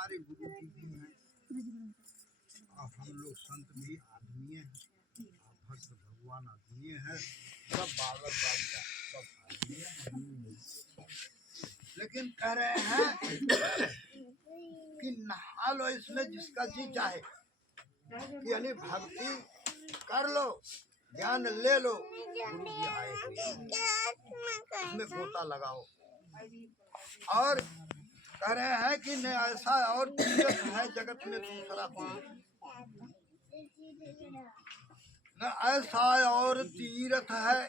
हमारे गुरु जी भी हैं, और हम लोग संत भी आदमी हैं, भक्त भगवान आदमी हैं, सब बालक बालिका सब आदमी हैं। लेकिन कह रहे हैं कि नहा लो इसमें जिसका जी चाहे, यानी भक्ति कर लो, ज्ञान ले लो, गुरु जी आए हुए इसमें गोता लगाओ। और कह रहे हैं कि न ऐसा और तीर्थ है जगत में दूसरा कोई, न ऐसा और तीर्थ है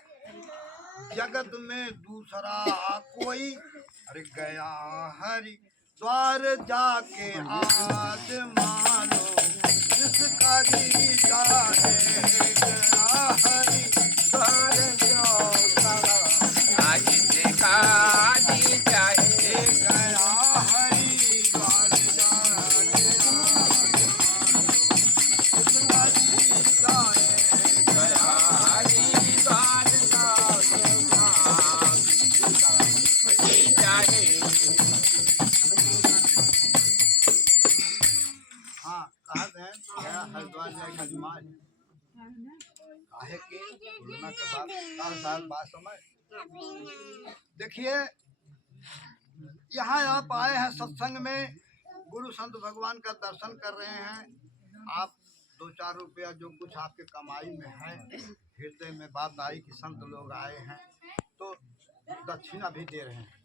जगत में दूसरा कोई। अरे गया हरि द्वार जाके आज मानो जिसका जी चाहे, गया हरि द्वार जाके आज जिसका जी चाहे, गया हरि द्वार जाके जिसका जी चाहे, गया हरि द्वार जाके। हाँ, कहा गया हरिद्वार जाएगा जमाल काहे के कोरोना के बाद 4 साल बाद समय। देखिए यहाँ आप आए हैं सत्संग में, गुरु संत भगवान का दर्शन कर रहे हैं। आप 2-4 रुपया जो कुछ आपके कमाई में है, हृदय में बात आई कि संत लोग आए हैं तो दक्षिणा भी दे रहे हैं,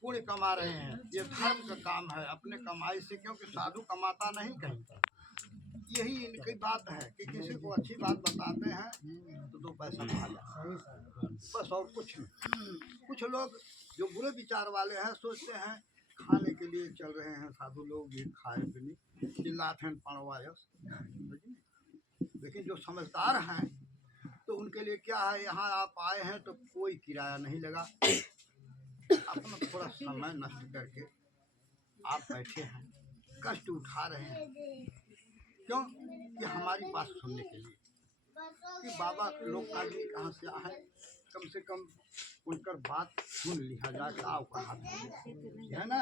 पुण्य कमा रहे हैं। ये धर्म का काम है, अपने कमाई से, क्योंकि साधु कमाता नहीं कहीं। यही इनकी बात है कि किसी को अच्छी बात बताते हैं तो 2 पैसा खा जाते हैं, बस और कुछ नहीं। कुछ लोग जो बुरे विचार वाले हैं सोचते हैं खाने के लिए चल रहे हैं, साधु लोग भी खाए पीने चिल्लाते हैं पड़वायस। लेकिन जो समझदार हैं तो उनके लिए क्या है, यहाँ आप आए हैं तो कोई किराया नहीं लगा, अपना थोड़ा समय नष्ट करके आप बैठे हैं, कष्ट उठा रहे हैं। क्यों? कि हमारी बात सुनने के लिए कि बाबा लोग का जी कहाँ से आए, कम से कम उनकर बात सुन लिया जाए, का कहा है ना।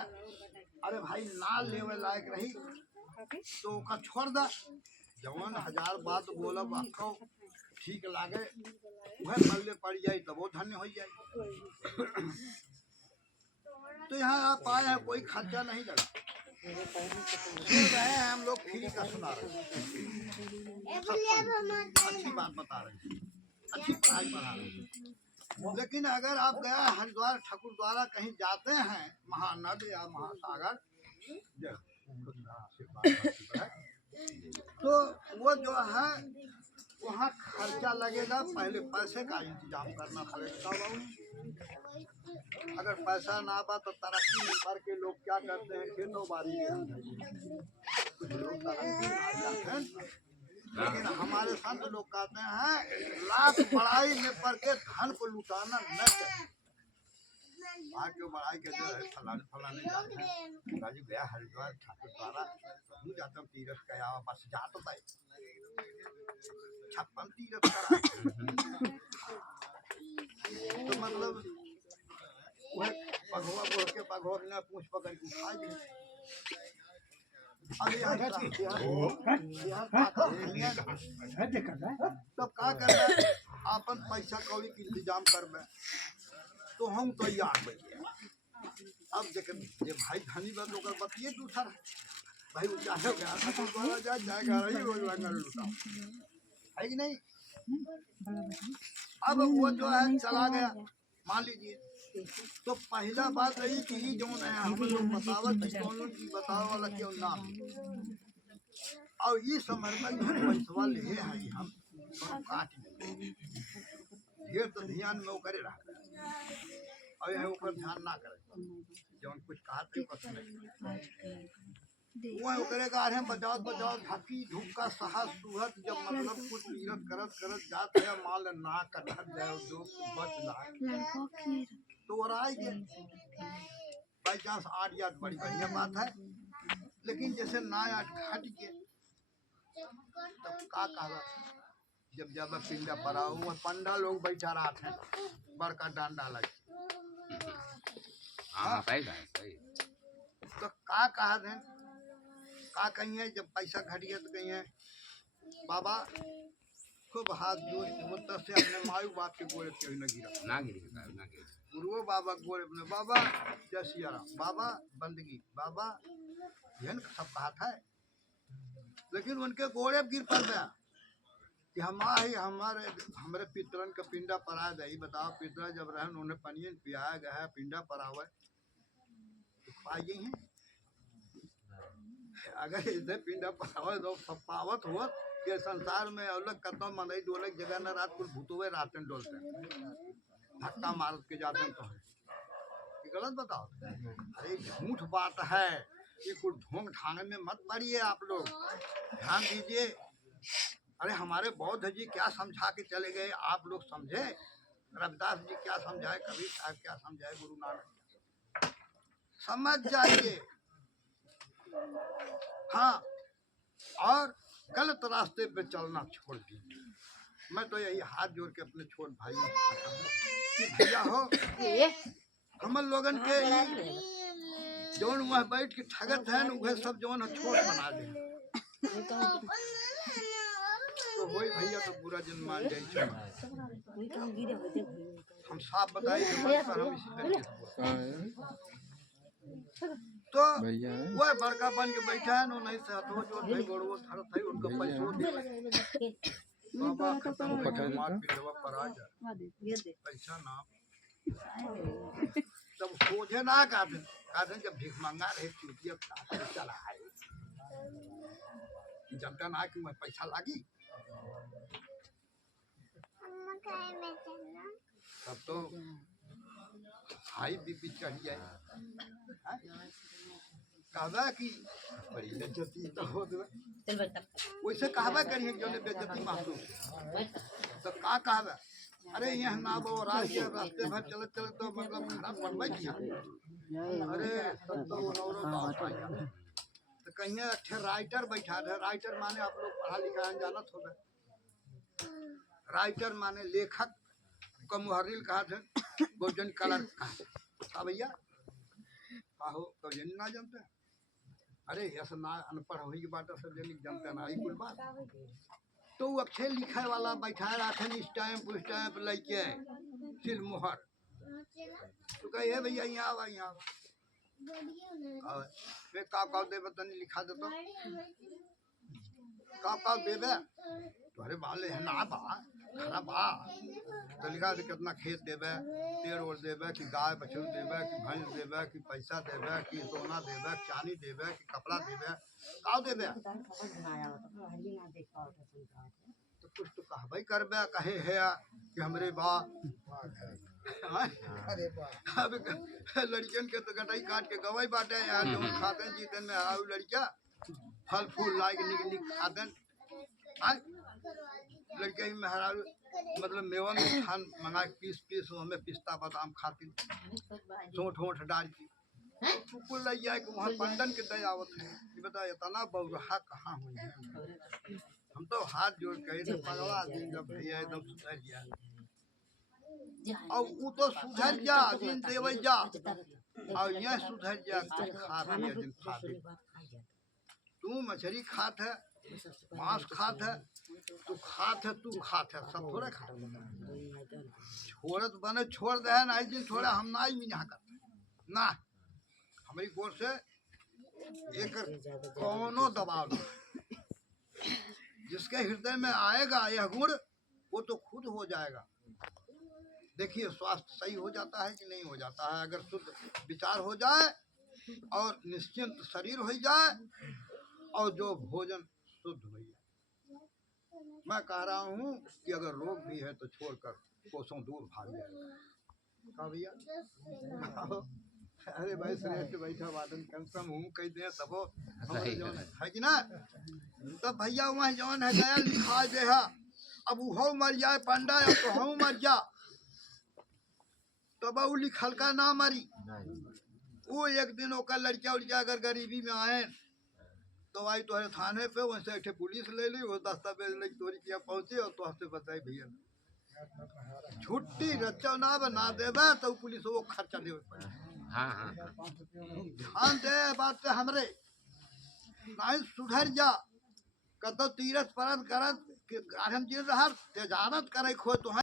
अरे भाई ना लेवे लायक रही तो का छोड़ दा, जवान 1000 बात बोलब आपको ठीक लागे वह पल्ले पड़ जाए तब वो धन्य हो जाए। तो यहाँ आप आए हैं, कोई खर्चा नहीं लगा, सुन रहे हैं हम लोग, फ्री का सुना रहे हैं, अच्छी बात बता रहे हैं, अच्छी पढ़ाई पढ़ा रहे हैं। लेकिन अगर आप गया हरिद्वार ठाकुर द्वारा कहीं जाते हैं, महानद या महासागर, तो वो जो है वहाँ खर्चा लगेगा, पहले पैसे का इंतजाम करना पड़ेगा। अगर पैसा ना बा तो तरक्की में पढ़ के लोग क्या करते हैं, खेतों बाड़ी कुछ लोग तरक्की में आ जाते हैं। लेकिन हमारे संत लोग कहते हैं लाख बड़ाई में पढ़ के धन को लुटाना न चाहिए। वहाँ क्यों बढ़ाई के जो है फलाने जाते हैं, राजू गया हरिद्वार ठाकुर द्वारा तो जाता हूँ तीर्थ गया, बस जाता था 56 तीर्थ करा। तो मतलब वह पगवा बोल के पगवा ने पूछ पकड़ के उठा गए। तब का करना, अपन पैसा कौड़ी के इंतजाम करबे तो हम तैयार बन गया। अब देख भाई धनी बात होकर बतिए दूसरा भाई चाहे गया जाएगा रही रोज लंगर लुटा है कि नहीं। अब वो जो है चला गया, मान लीजिए, तो पहला बात रही कि जो है हम लोग बतावत बतावे वाला क्यों नाम और ये समझ में पैसा ले है हम काट ढेर तो ध्यान में वो करे रहा और यहाँ ऊपर ध्यान ना करे, जब कुछ कहा वो करेगा। अरे बजाओ बजाओ धकी धुक्का साहस सुहत, जब मतलब कुछ तीरथ करत करत जाते हैं माल ना कटहर जाए जो बच लाए तो वो आए गए बाई चांस 8 याद बड़ी बढ़िया बात है। लेकिन जैसे ना आज घट गए तब का कहा, जब ज्यादा पिंडा पड़ा हुआ पंडा लोग बैठा रहा थे, बड़का डांडा लगे तो का कहा थे का कहिए जब पैसा घटिए तो कहिए बाबा खूब हाथ जोड़ के बोलता से अपने मायू बाप के गोड़े क्यों न गिरा ना गिरी गुरुओ बाबा गोड़े अपने बाबा जय सिया राम बाबा बंदगी बाबा यह सब कहा था लेकिन उनके गोड़े गिर पड़ गया कि हमारे पितरन का पिंडा परा दे बताओ पितरा जब रहन उन्हें पनियन पियाया गया है पिंडा परावे तो पाइए हैं अगर इधर पिंडा परावे तो सब पावत हुआ कि संसार में अलग कदम मनई डोले जगह न रात कुछ भूतोवे रातन डोलते धक्का मार के जाते हैं तो है ये गलत बताओ अरे झूठ बात है ये कुछ ढोंग ढांग में मत पड़िए आप लोग ध्यान दीजिए अरे हमारे बौद्ध जी क्या समझा के चले गए आप लोग समझे रविदास जी क्या समझाए कबीर साहब क्या समझाए गुरु नानक समझ जाइए हाँ और गलत रास्ते पे चलना छोड़ दीजिए मैं तो यही हाथ जोड़ के अपने छोट भाइयों से कहता हूँ कि भैया हो हम लोगन के जौन वह बैठ के ठगत है वह सब जौन छोट बना दे तो वही भैया तो बुरा जन मान जाए हम साफ बताइए हम इसी तरीके तो वह बड़का बन के बैठा है नहीं से हथो जो थे गोड़ो थर थे उनका पैसों दे बाबा खत्म मार पिटवा पर आ जा पैसा ना तब सोझे ना कादन जब भीख मांगा रहे चूतिया चला है जनता ना कि मैं पैसा लागी तब तो हाई बीपी चढ़ जाए कहवा कि बड़ी बेइज्जती तो हो वैसे कहवा करिए जो बेइज्जती महसूस तो का कहवा अरे यहाँ ना वो रास्ते भर चलत चलत तो मतलब खराब बनवा किया अरे सब तो नौरो तो कहीं अच्छे राइटर बैठा है राइटर माने आप लोग पढ़ा लिखा जानत हो राइटर माने लेखक का मुहर्रिर कहा थे भोजन कलर कहा भैया आहो तो ये ना जानते अरे ऐसा ना अनपढ़ हुई की बात सब जन जानते ना कुल बात तो वो अच्छे लिखे वाला बैठा रखे इस टाइम लेके सिल मुहर तो कहे भैया यहाँ का देवे तनी लिखा दे तो का देवे तुम्हारे बाले है ना बा खरा बा तो लिखा दे कितना खेत देवे पेड़ ओड़ देवे कि गाय बछड़ू देवे कि भैंस देवे कि पैसा देवे कि सोना देवे चांदी देवे कि कपड़ा देवे का देवे तो कुछ तो कहबे करबे कहे है कि हमरे बा अब लड़कियन के तो गटाई काट के गवाई बाटे यार जो खाते जीतन में आउ लड़किया फल फूल लाइक निक खातन लड़के ही मेहरा मतलब मेवा में खान मंगा पीस हमें पिस्ता बादाम खाती सोठ डाल की कुल लग जाए कि वहाँ पंडन के दया आवत है ये बता इतना बहुरहा कहाँ हुई है हम तो हाथ जोड़ के पगला दिन जब भैया एकदम सुधर गया और वो तो सुधर जा दिन देवे जा और यह सुधर जा खा रही दिन खा दे तू मछली खात है मांस खात है तू खात है सब थोड़े खा छोड़त बने छोड़ दे ना दिन थोड़ा हम ना ही यहाँ करते ना हमारी गोर से एक कोनो दबाव जिसके हृदय में आएगा यह गुण वो तो खुद हो जाएगा देखिए स्वास्थ्य सही हो जाता है कि नहीं हो जाता है अगर शुद्ध विचार हो जाए और निश्चिंत शरीर हो जाए और जो भोजन शुद्ध हो जाए मैं कह रहा हूँ कि अगर रोग भी है तो छोड़कर कोसों दूर भाग जाएगा कहा भैया अरे भाई श्रेष्ठ बैठा वादन कंसम हूँ कई दे सबो है कि ना तब भैया वहाँ जौन है गया लिखा दे अब वो मर जाए पंडा या तो हम मर जा तब वो लिखल का ना मरी वो एक दिन ओका लड़का उड़का अगर गरीबी में आए तो आई तो थाने पे वैसे एक पुलिस ले ली वो दस्तावेज ले चोरी किया पहुंचे और तो हंसते बताए भैया छुट्टी रचा ना बना देवे तो पुलिस वो खर्चा दे हाँ हाँ हाँ। ध्यान दे बात से हमरे नहीं सुधर जा कतो तीरथ परत करत कि हम जी रहा तेजारत करे खो तो